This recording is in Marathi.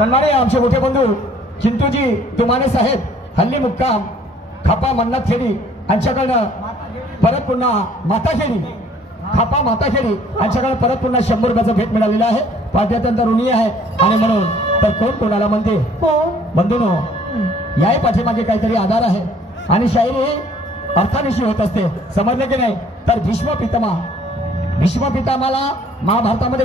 सन्माननीय आमचे मोठे बंधू चिंतूजी तुमाने साहेब हल्ली मुक्काम खापा मन्नाथ खेडी यांच्याकडनं परत पुन्हा माताखेडी खापा माताखेडी यांच्याकडे परत पुन्हा 100 रुपयाचं भेट मिळालेलं आहे. पार्टी अत्यंत ऋणी आहे आणि म्हणून तर कोण कोणाला म्हणते बंधूनो याही पाठीमागे काहीतरी आधार आहे आणि शायरी ही अर्थानिशी होत असते. समजले की नाही? तर भीष्म पितामहाला महाभारतामध्ये